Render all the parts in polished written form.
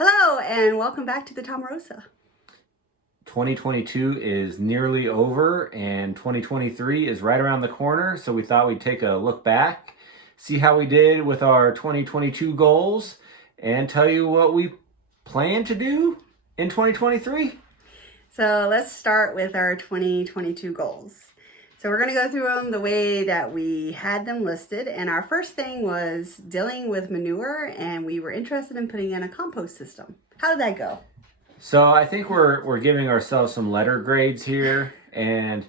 Hello and welcome back to the Tomarosa. 2022 is nearly over and 2023 is right around the corner. So we thought we'd take a look back, see how we did with our 2022 goals, and tell you what we plan to do in 2023. So let's start with our 2022 goals. So we're going to go through them the way that we had them listed. And our first thing was dealing with manure, and we were interested in putting in a compost system. How did that go? So I think we're giving ourselves some letter grades here. And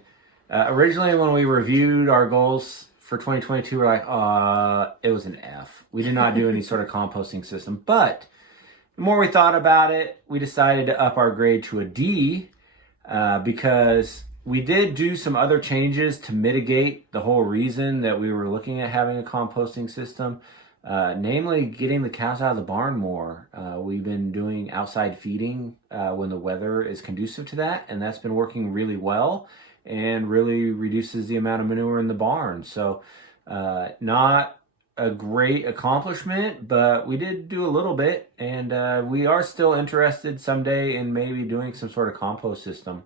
originally when we reviewed our goals for 2022, we're like, it was an F. We did not do any sort of composting system. But the more we thought about it, we decided to up our grade to a D because we did do some other changes to mitigate the whole reason that we were looking at having a composting system, namely getting the cows out of the barn more. We've been doing outside feeding when the weather is conducive to that, and that's been working really well and really reduces the amount of manure in the barn. So not a great accomplishment, but we did do a little bit, and we are still interested someday in maybe doing some sort of compost system.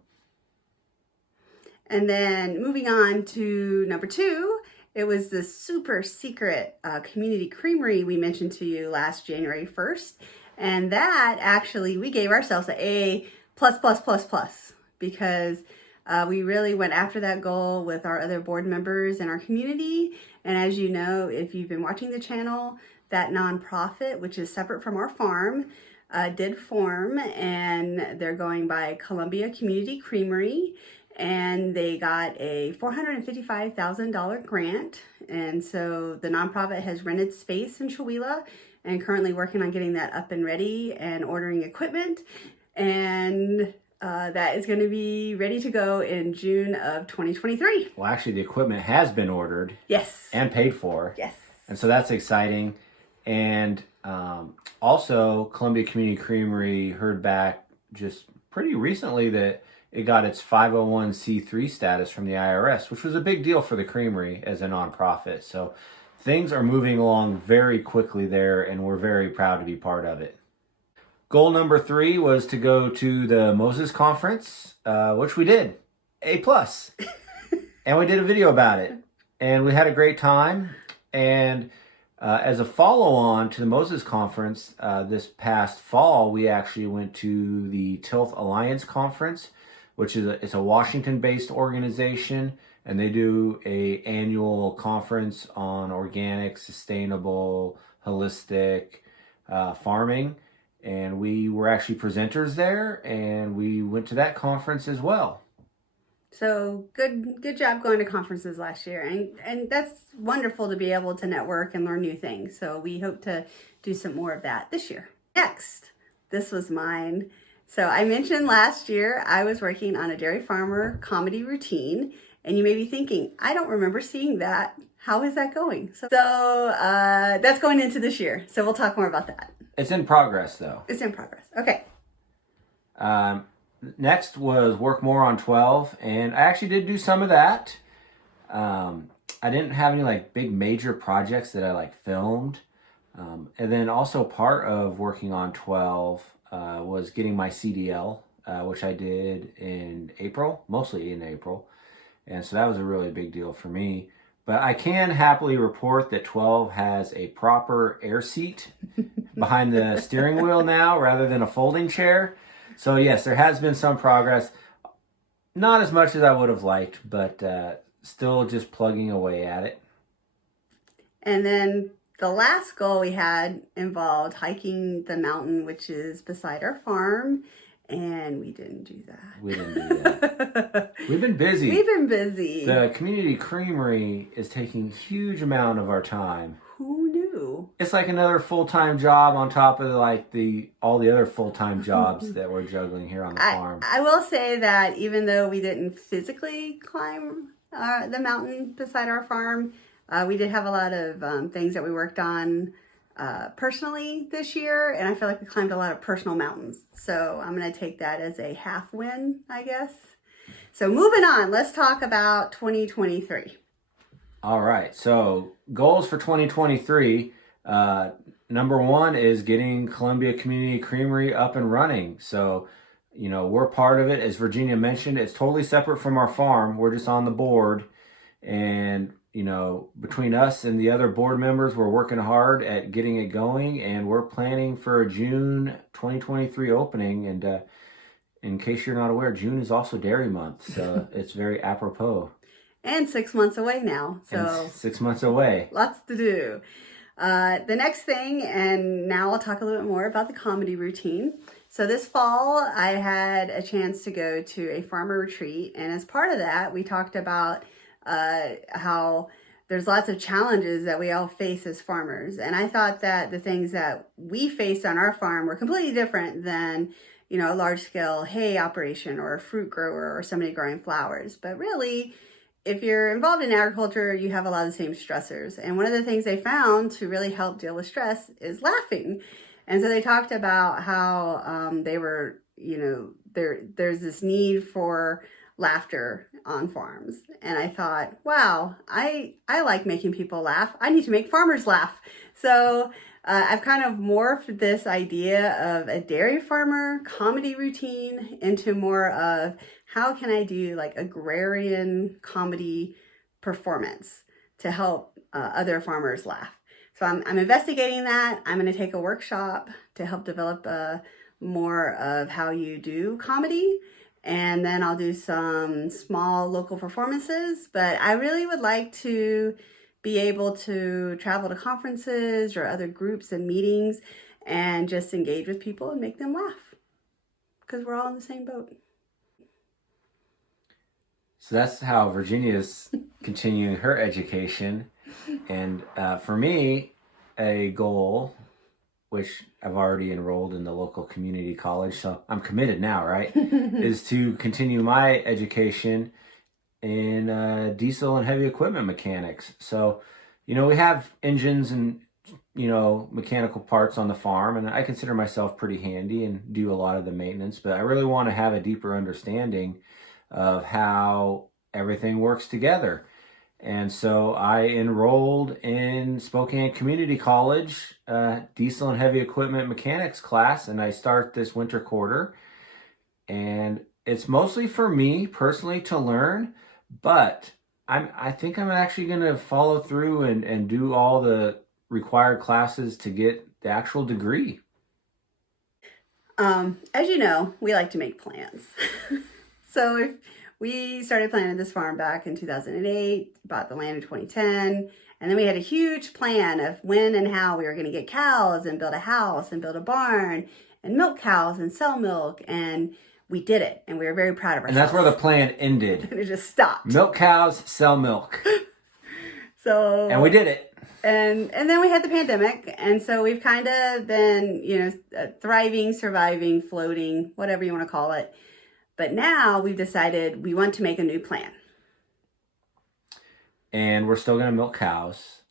And then moving on to number 2, it was the super secret community creamery we mentioned to you last January 1st. And that actually, we gave ourselves an A++++ because we really went after that goal with our other board members in our community. And as you know, if you've been watching the channel, that nonprofit, which is separate from our farm, did form, and they're going by Columbia Community Creamery. And they got a $455,000 grant. And so the nonprofit has rented space in Chewelah and currently working on getting that up and ready and ordering equipment. And that is going to be ready to go in June of 2023. Well, actually, the equipment has been ordered. Yes. And paid for. Yes. And so that's exciting. And also, Columbia Community Creamery heard back just pretty recently that it got its 501c3 status from the IRS, which was a big deal for the creamery as a nonprofit. So things are moving along very quickly there, and we're very proud to be part of it. Goal number 3 was to go to the Moses Conference, which we did, A+. And we did a video about it, and we had a great time. And as a follow-on to the Moses Conference, this past fall, we actually went to the Tilth Alliance Conference, which is it's a Washington-based organization, and they do a annual conference on organic, sustainable, holistic farming. And we were actually presenters there, and we went to that conference as well. So good job going to conferences last year. And that's wonderful to be able to network and learn new things. So we hope to do some more of that this year. Next, this was mine. So I mentioned last year I was working on a dairy farmer comedy routine, and you may be thinking, I don't remember seeing that. How is that going? So that's going into this year. So we'll talk more about that. It's in progress, though. It's in progress. Okay. Next was work more on 12, and I actually did do some of that. I didn't have any like big major projects that I like filmed. And then also part of working on 12 was getting my CDL, which I did in April, mostly in April. And so that was a really big deal for me. But I can happily report that 12 has a proper air seat behind the steering wheel now rather than a folding chair. So yes, there has been some progress. Not as much as I would have liked, but still just plugging away at it. And then the last goal we had involved hiking the mountain, which is beside our farm, and we didn't do that. We didn't do that. We've been busy. We've been busy. The community creamery is taking a huge amount of our time. Who knew? It's like another full-time job on top of like all the other full-time jobs that we're juggling here on the farm. I will say that even though we didn't physically climb the mountain beside our farm, we did have a lot of things that we worked on personally this year, and I feel like we climbed a lot of personal mountains. So I'm going to take that as a half win, I guess. So moving on, let's talk about 2023. All right, so goals for 2023. number one is getting Columbia Community Creamery up and running. So, you know, we're part of it. As Virginia mentioned, it's totally separate from our farm. We're just on the board. And, you know, between us and the other board members, we're working hard at getting it going. And we're planning for a June 2023 opening. And in case you're not aware, June is also Dairy Month. So it's very apropos. And 6 months away now. So and 6 months away. Lots to do. The next thing, and now I'll talk a little bit more about the comedy routine. So this fall, I had a chance to go to a farmer retreat. And as part of that, we talked about how there's lots of challenges that we all face as farmers. And I thought that the things that we faced on our farm were completely different than, you know, a large scale hay operation or a fruit grower or somebody growing flowers. But really, if you're involved in agriculture, you have a lot of the same stressors. And one of the things they found to really help deal with stress is laughing. And so they talked about how they were, you know, there's this need for laughter on farms. And I thought, wow, I like making people laugh. I need to make farmers laugh. So I've kind of morphed this idea of a dairy farmer comedy routine into more of how can I do like agrarian comedy performance to help other farmers laugh. So I'm investigating that. I'm going to take a workshop to help develop more of how you do comedy. And then I'll do some small local performances. But I really would like to be able to travel to conferences or other groups and meetings and just engage with people and make them laugh. Because we're all in the same boat. So that's how Virginia's continuing her education. And for me, a goal, which I've already enrolled in the local community college, so I'm committed now, right, is to continue my education in diesel and heavy equipment mechanics. So, you know, we have engines and, you know, mechanical parts on the farm, and I consider myself pretty handy and do a lot of the maintenance, but I really want to have a deeper understanding of how everything works together. And so I enrolled in Spokane Community College, diesel and heavy equipment mechanics class, and I start this winter quarter. And it's mostly for me personally to learn, but I think I'm actually going to follow through and do all the required classes to get the actual degree. As you know, we like to make plans. So if we started planning this farm back in 2008, bought the land in 2010, and then we had a huge plan of when and how we were going to get cows and build a house and build a barn and milk cows and sell milk, and we did it, and we were very proud of ourselves. And that's where the plan ended. And it just stopped. Milk cows, sell milk. And we did it. And then we had the pandemic, and so we've kind of been, you know, thriving, surviving, floating, whatever you want to call it. But now we've decided we want to make a new plan. And we're still going to milk cows.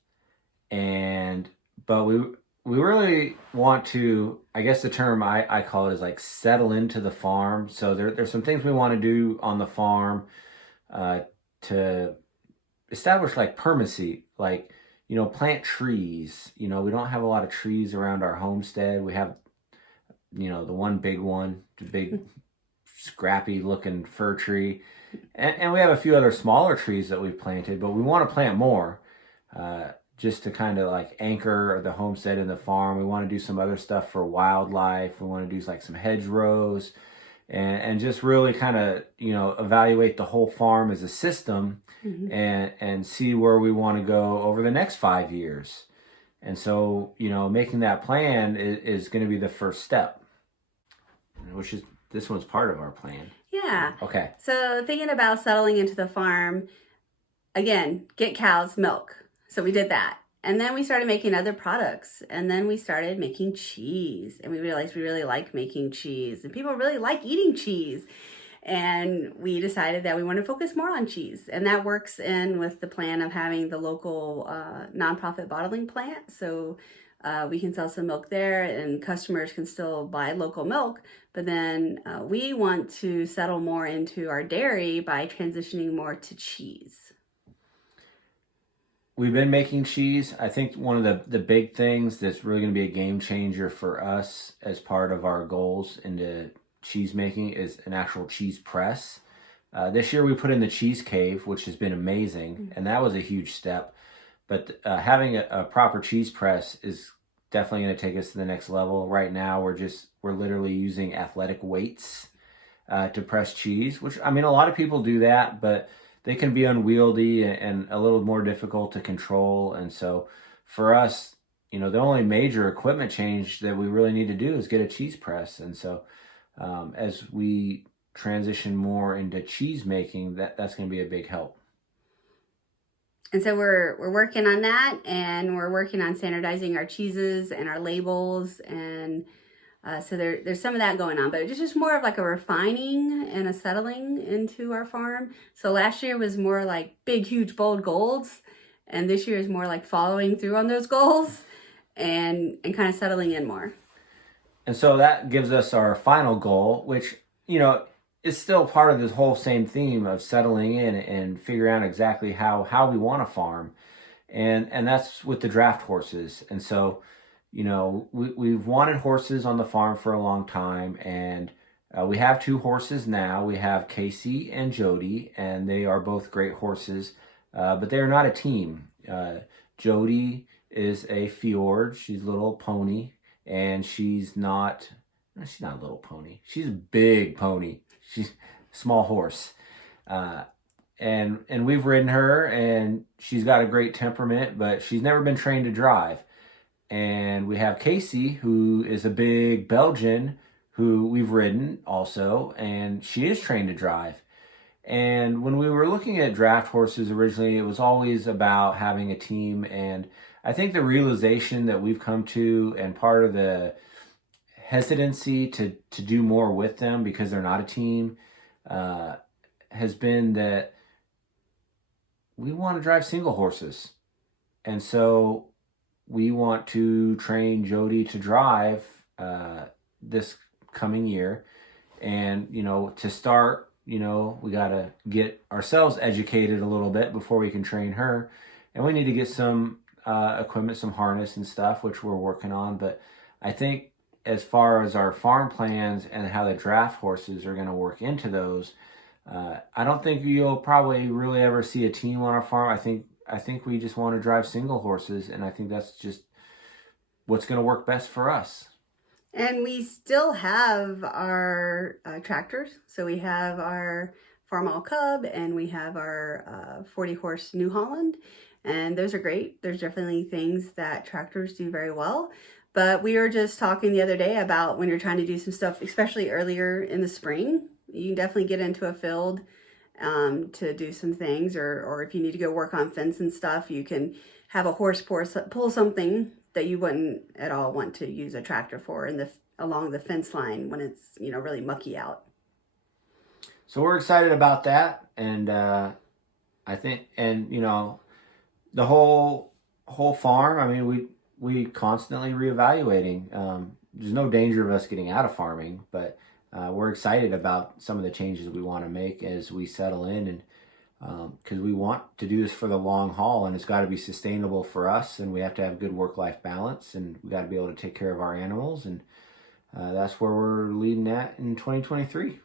But we really want to, I guess the term I call it is like settle into the farm. So there's some things we want to do on the farm to establish like permanency, like, you know, plant trees. You know, we don't have a lot of trees around our homestead. We have, you know, the one big one, the big scrappy looking fir tree, and we have a few other smaller trees that we've planted, but we want to plant more just to kind of like anchor the homestead and the farm. We want to do some other stuff for wildlife. We want to do like some hedgerows and just really kind of, you know, evaluate the whole farm as a system. Mm-hmm. and see where we want to go over the next 5 years. And so, you know, making that plan is going to be the first step, which is this one's part of our plan. Yeah. Okay. So thinking about settling into the farm, again, get cows, milk. So we did that. And then we started making other products. And then we started making cheese. And we realized we really like making cheese. And people really like eating cheese. And we decided that we want to focus more on cheese. And that works in with the plan of having the local nonprofit bottling plant. So we can sell some milk there and customers can still buy local milk. But then we want to settle more into our dairy by transitioning more to cheese. we've been making cheese. I think one of the big things that's really going to be a game changer for us as part of our goals into cheese making is an actual cheese press. This year we put in the cheese cave, which has been amazing, and that was a huge step. But having a proper cheese press is definitely going to take us to the next level. Right now we're literally using athletic weights to press cheese, which, I mean, a lot of people do that, but they can be unwieldy and a little more difficult to control. And so for us, you know, the only major equipment change that we really need to do is get a cheese press. And so as we transition more into cheese making, that's going to be a big help. And so we're working on that, and we're working on standardizing our cheeses and our labels, and so there's some of that going on, but it's just more of like a refining and a settling into our farm. So last year was more like big, huge, bold goals, and this year is more like following through on those goals and kind of settling in more. And so that gives us our final goal, which, you know, is still part of this whole same theme of settling in and figuring out exactly how we want to farm. And that's with the draft horses. And so, you know, we've wanted horses on the farm for a long time, and we have 2 horses now. We have Casey and Jody, and they are both great horses, but they are not a team. Jody is a fjord. She's a little pony, and she's not a little pony. She's a big pony. She's a small horse. And we've ridden her, and she's got a great temperament, but she's never been trained to drive. And we have Casey, who is a big Belgian, who we've ridden also, and she is trained to drive. And when we were looking at draft horses originally, it was always about having a team. And I think the realization that we've come to, and part of the hesitancy to do more with them because they're not a team, has been that we want to drive single horses. And so we want to train Jody to drive this coming year. And, you know, to start, you know, we got to get ourselves educated a little bit before we can train her. And we need to get some equipment, some harness and stuff, which we're working on. But I think as far as our farm plans and how the draft horses are going to work into those, I don't think you'll probably really ever see a team on our farm. I think we just want to drive single horses, and I think that's just what's going to work best for us. And we still have our tractors. So we have our Farmall Cub, and we have our 40-horse New Holland, and those are great. There's definitely things that tractors do very well. But we were just talking the other day about when you're trying to do some stuff, especially earlier in the spring, you can definitely get into a field to do some things, or if you need to go work on fence and stuff, you can have a horse pull something that you wouldn't at all want to use a tractor for along the fence line when it's, you know, really mucky out. So we're excited about that, and I think, and you know, the whole farm. I mean, we constantly reevaluating. There's no danger of us getting out of farming, but we're excited about some of the changes we want to make as we settle in, and because we want to do this for the long haul, and it's got to be sustainable for us, and we have to have good work-life balance, and we got to be able to take care of our animals, and that's where we're leading at in 2023.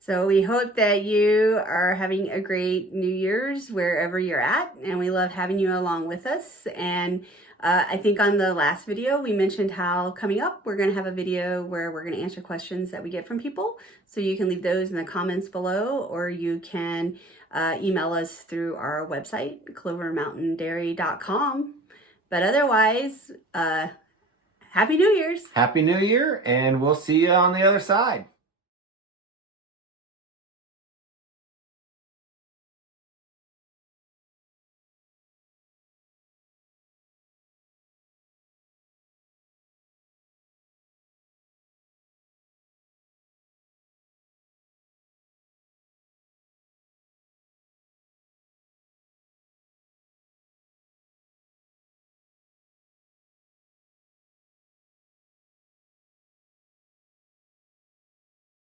So we hope that you are having a great New Year's wherever you're at, and we love having you along with us. And I think on the last video, we mentioned how coming up, we're going to have a video where we're going to answer questions that we get from people. So you can leave those in the comments below, or you can email us through our website, clovermountaindairy.com. But otherwise, Happy New Year's. Happy New Year, and we'll see you on the other side.